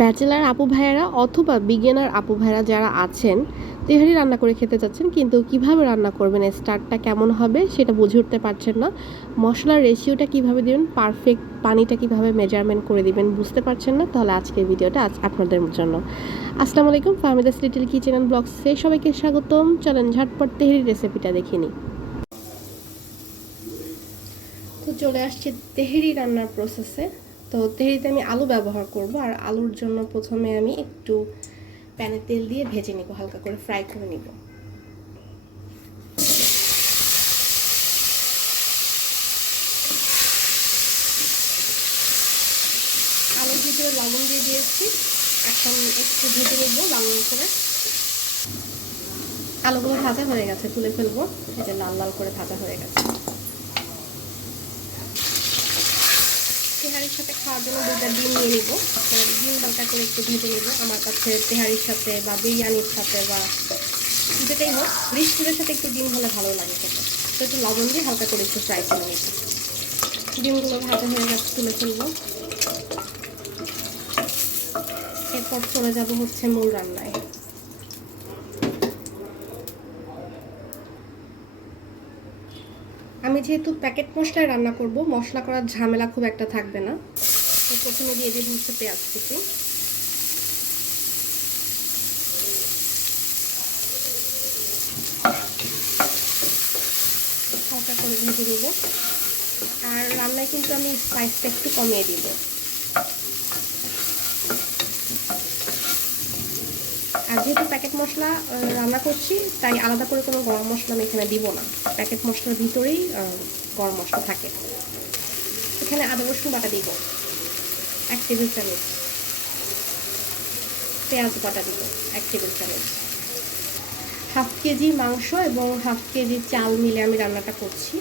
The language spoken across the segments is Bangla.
ব্যাচেলার আপু ভাইয়েরা অথবা বিগিনার আপু ভাইয়েরা যারা আছেন, তেহারি রান্না করে খেতে চাচ্ছেন, কিন্তু কীভাবে রান্না করবেন স্টার্টটা কেমন হবে সেটা বুঝে উঠতে পারছেন না। মশলার রেশিওটা কীভাবে দিবেন পারফেক্ট পানিটা কীভাবে মেজারমেন্ট করে দিবেন বুঝতে পারছেন না, তাহলে আজকের ভিডিওটা আজ আপনাদের জন্য। আসসালামু আলাইকুম, ফাহমিদাস লিটিল কিচেন অ্যান্ড ব্লগসে সবাইকে স্বাগতম। চলেন ঝটপট তেহারি রেসিপিটা দেখে নিই। তো চলে আসছে তেহেরি রান্নার প্রসেসে তো তেহেরিতে আমি আলু ব্যবহার করব, আর আলুর জন্য প্রথমে আমি একটু প্যানে তেল দিয়ে ভেজে নিব, হালকা করে ফ্রাই করে নিব। আলুর ভিতরে লবণ দিয়ে দিয়েছি, এখন একটু ভেজে নিব লবণ করে। আলুগুলো ভাজা হয়ে গেছে, তুলে ফেলব, এই যে লাল লাল করে ভাজা হয়ে গেছে। খাওয়ার জন্য দুটা ডিম নিয়ে নিব। ডিম হালকা করে একটু ভেজে নিব। আমার কাছে তেহারির সাথে বা বিরিয়ানির সাথে বা যেটাই হোক রিস্কুরের সাথে একটু ডিম হলে ভালো লাগে খেতে। তো একটু লবণ দিয়ে হালকা করে একটু ফ্রাই করে নিব। ডিমগুলো ভাজা হয়ে গেছে, তুলে ফেলব। এরপর চলে যাব হচ্ছে মূল রান্নায়। আমি যেহেতু প্যাকেট মশলায় রান্না করব, মশলা করার ঝামেলা খুব একটা থাকবে না। তো প্রথমে দিয়ে দিব হচ্ছে পেঁয়াজ কুচি। হালকা করে ভেজে দেব আর রান্নায় কিন্তু আমি স্পাইসটা একটু কমিয়ে দিব। আর যেহেতু প্যাকেট মশলা রান্না করছি, তাই আলাদা করে কোনো গরম মশলা আমি এখানে দিব না। প্যাকেট মশলার ভিতরেই গরম মশলা থাকে। এখানে আদা রসুন বাটা দিব। এক টেবিল চামচ। পেঁয়াজ বাটা দিব, এক টেবিল চামচ। হাফ কেজি মাংস এবং হাফ কেজি চাল মিলে আমি রান্নাটা করছি।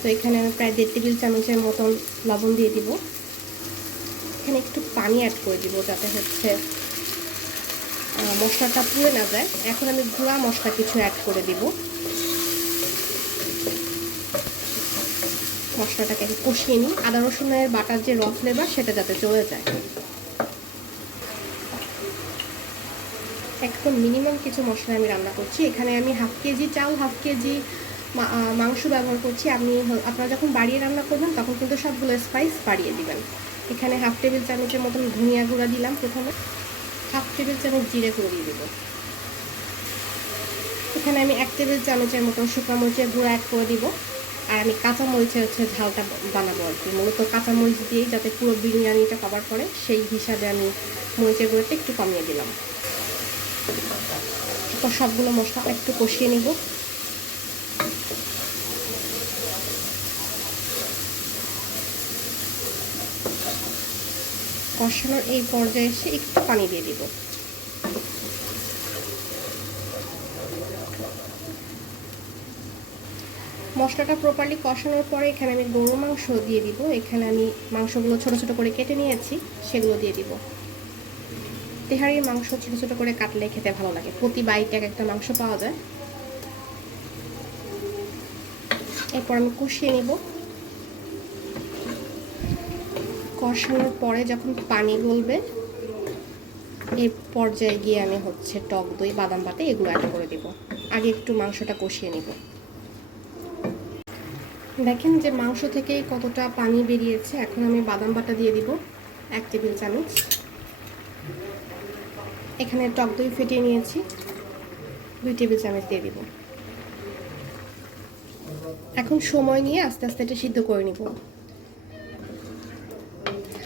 তো এখানে আমি প্রায় দেড় টেবিল চামচের মতন লবণ দিয়ে দিব। এখানে একটু পানি অ্যাড করে দিব যাতে হচ্ছে মশলাটা পুড়ে না যায়। এখন আমি গুঁড়া মশলা কিছু অ্যাড করে দিব। মশলাটাকে কষিয়ে নিই। আদা রসুনের বাটার যে রস ফ্লেভার সেটা যাতে চলে যায়। একদম মিনিমাম কিছু মশলা আমি রান্না করছি। এখানে আমি হাফ কেজি চাল হাফ কেজি মাংস ব্যবহার করছি। আপনি আপনারা যখন বাড়িয়ে রান্না করবেন, তখন কিন্তু সবগুলো স্পাইস বাড়িয়ে দিবেন। এখানে হাফ টেবিল চামচের মতন ধনিয়া গুঁড়া দিলাম প্রথমে। হাফ টেবিল চামচ জিরে গুঁড়ো দিয়ে দেবো। এখানে আমি এক টেবিল চামচের মতন শুকনো মরিচের গুঁড়ো অ্যাড করে দিব। আর আমি কাঁচা মরিচের হচ্ছে ঝালটা বানাবো আর কি। মূলত কাঁচা মরিচ দিয়েই যাতে পুরো বিরিয়ানিটা কভার করে, সেই হিসাবে আমি মরিচের গুঁড়োটা একটু কমিয়ে দিলাম। তো সবগুলো মশলা একটু কষিয়ে নিব। কষানোর এই পর্যায়ে এসে একটু পানি দিয়ে দিব। মশলাটা প্রপারলি কষানোর পরে এখানে আমি গরু মাংস দিয়ে দিব। এখানে আমি মাংসগুলো ছোট ছোট করে কেটে নিয়েছি, সেগুলো দিয়ে দিব। তেহারির মাংস ছোট ছোট করে কাটলে খেতে ভালো লাগে। প্রতি বাইটে এক একটা মাংস পাওয়া যায়। এরপর আমি কষিয়ে নিব। কষানোর পরে যখন পানি গলবে এই পর্যায়ে গিয়ে আমি হচ্ছে টক দই, বাদাম বাটে এগুলো অ্যাড করে দিব। আগে একটু মাংসটা কষিয়ে নিব। দেখেন যে মাংস থেকে কতটা পানি বেরিয়েছে। এখন আমি বাদাম বাটা দিয়ে দিব, এক টেবিল চামচ। এখানে টক দই ফেটিয়ে নিয়েছি, দুই টেবিল চামচ দিয়ে দিব। এখন সময় নিয়ে আস্তে আস্তে এটা সিদ্ধ করে নিব।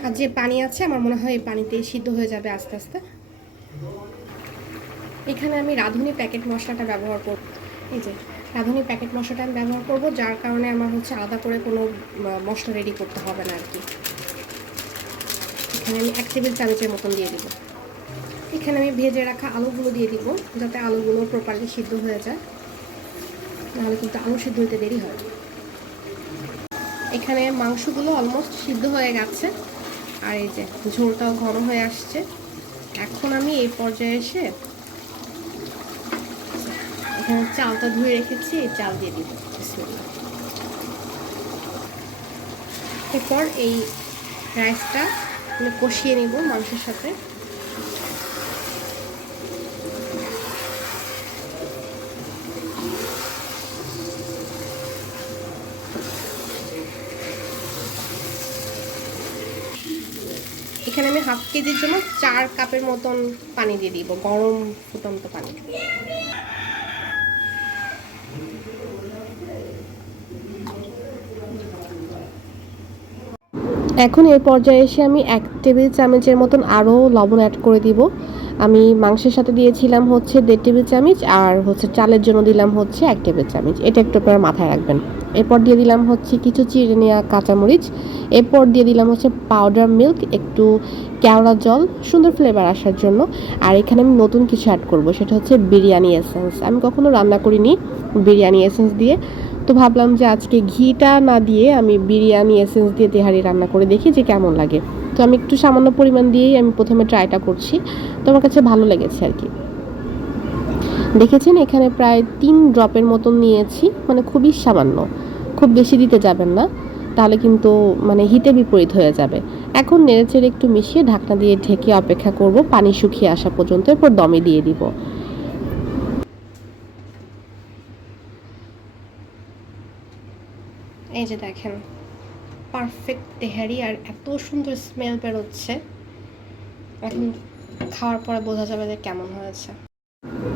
আর যে পানি আছে, আমার মনে হয় এই পানিতেই সিদ্ধ হয়ে যাবে আস্তে আস্তে। এখানে আমি রাঁধুনি প্যাকেট মশলাটা ব্যবহার করব। এই যে রাঁধুনি প্যাকেট মশলাটা আমি ব্যবহার করব, যার কারণে আমার হচ্ছে আলাদা করে কোনো মশলা রেডি করতে হবে না আর কি এখানে আমি এক টেবিল চামচের মতন দিয়ে দিব। এখানে আমি ভেজে রাখা আলুগুলো দিয়ে দিব, যাতে আলুগুলো প্রপারলি সিদ্ধ হয়ে যায়। নাহলে কিন্তু আলু সিদ্ধ হতে দেরি হয়। এখানে মাংসগুলো অলমোস্ট সিদ্ধ হয়ে গেছে। আর এই যে ঝোলটাও ঘন হয়ে আসছে। এখন আমি এই পর্যায়ে এসে চালটা ধুয়ে রেখেছি, এই চাল দিয়ে দিব। এরপর এই রাইসটা কষিয়ে নেব মাংসের সাথে। এখানে আমি হাফ কেজির জন্য চার কাপের মতন পানি দিয়ে দিব, গরম ফুটন্ত পানি। এখন এর পর্যায়ে এসে আমি এক টেবিল চামচের মতন আরও লবণ অ্যাড করে দিব। আমি মাংসের সাথে দিয়েছিলাম হচ্ছে দেড় টেবিল চামচ আর হচ্ছে চালের জন্য দিলাম হচ্ছে এক টেবিল চামচ। এটা একটু আপনারা মাথায় রাখবেন। এরপর দিয়ে দিলাম হচ্ছে কিছু চিড়ে নেওয়া কাঁচামরিচ। এরপর দিয়ে দিলাম হচ্ছে পাউডার মিল্ক একটু কেওড়া জল, সুন্দর ফ্লেভার আসার জন্য। আর এখানে আমি নতুন কিছু অ্যাড করব, সেটা হচ্ছে বিরিয়ানি এসেন্স আমি কখনো রান্না করিনি বিরিয়ানি এসেন্স দিয়ে। তো ভাবলাম যে আজকে ঘিটা না দিয়ে আমি বিরিয়ানি এসেন্স দিয়ে তেহারি রান্না করে দেখি যে কেমন লাগে। তো আমি একটু সামান্য পরিমাণ দিয়েই আমি প্রথমে ট্রাইটা করছি। তো আমার কাছে ভালো লেগেছে আর কি। দেখেছেন? এখানে প্রায় তিন ড্রপের মতন নিয়েছি। মানে খুবই সামান্য। খুব বেশি দিতে যাবেন না। তাহলে কিন্তু মানে হিতে বিপরীত হয়ে যাবে। এখন নেড়েচেড়ে একটু মিশিয়ে ঢাকনা দিয়ে ঢেকে অপেক্ষা করব। পানি শুকিয়ে আসা পর্যন্ত এরপর দমে দিয়ে দিব। এই যে দেখেন পারফেক্ট তেহারি আর এত সুন্দর স্মেল বেরোচ্ছে। এখন খাওয়ার পরে বোঝা যাবে যে কেমন হয়েছে।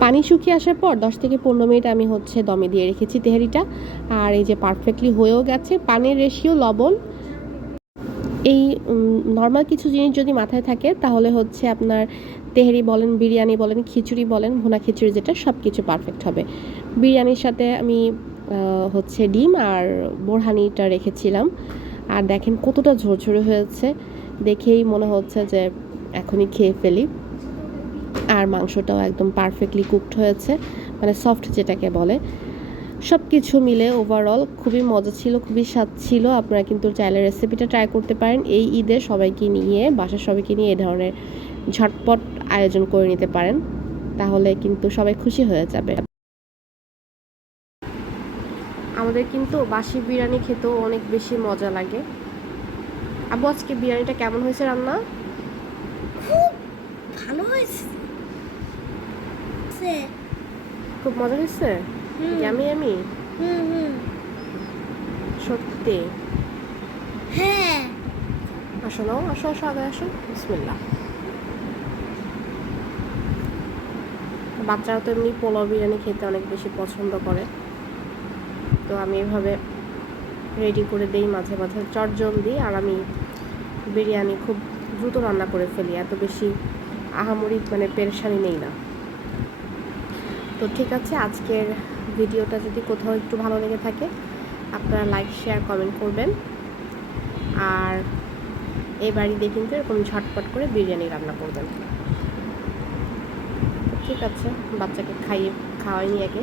পানি শুকিয়ে আসার পর দশ থেকে পনেরো মিনিট আমি হচ্ছে দমে দিয়ে রেখেছি তেহারিটা। আর এই যে পারফেক্টলি হয়েও গেছে, পানির রেশিও লবণ। এই নর্মাল কিছু জিনিস যদি মাথায় থাকে, তাহলে হচ্ছে আপনার তেহারি বলেন, বিরিয়ানি বলেন, খিচুড়ি বলেন, ভুনা খিচুড়ি যেটা সব কিছু পারফেক্ট হবে। বিরিয়ানির সাথে আমি হচ্ছে ডিম আর বোরহানিটা রেখেছিলাম। আর দেখেন কতটা ঝরঝরে হয়েছে। দেখেই মনে হচ্ছে যে এখনই খেয়ে ফেলি। আর মাংসটাও একদম পারফেক্টলি কুকড হয়েছে। মানে সফট যেটাকে বলে। সব কিছু মিলে ওভারঅল খুবই মজা ছিল, খুবই স্বাদ ছিল। আপনারা কিন্তু চাইলে রেসিপিটা ট্রাই করতে পারেন। এই ঈদে সবাইকে নিয়ে, বাসার সবাইকে নিয়ে এই ধরনের ঝটপট আয়োজন করে নিতে পারেন। তাহলে কিন্তু সবাই খুশি হয়ে যাবে। আমাদের কিন্তু বাসি বিরিয়ানি খেতেও অনেক বেশি মজা লাগে। আবু আজকে বিরিয়ানিটা কেমন হয়েছে রান্না? খুব ভালো হয়েছে। খুব মজা হয়েছে? আমি আমি হুম, হুম। সত্যি? হ্যাঁ। আসো নাও আসো আসো আগে আসো। বিসমিল্লাহ। বাচ্চারা তো এমনি পোলাও বিরিয়ানি খেতে অনেক বেশি পছন্দ করে। তো আমি এভাবে রেডি করে দেই মাঝে মাঝে। চটজলদি আর আমি বিরিয়ানি খুব দ্রুত রান্না করে ফেলি, এত বেশি আহামরি মানে পেরেশানি নেই না। তো ঠিক আছে, আজকের ভিডিওটা যদি কোথাও একটু ভালো লেগে থাকে, আপনারা লাইক শেয়ার কমেন্ট করবেন। আর এই বাড়িতে কিন্তু এরকম ঝটপট করে বিরিয়ানি রান্না করবেন। ঠিক আছে, বাচ্চাকে খাইয়ে, খাওয়াই নিয়ে আগে।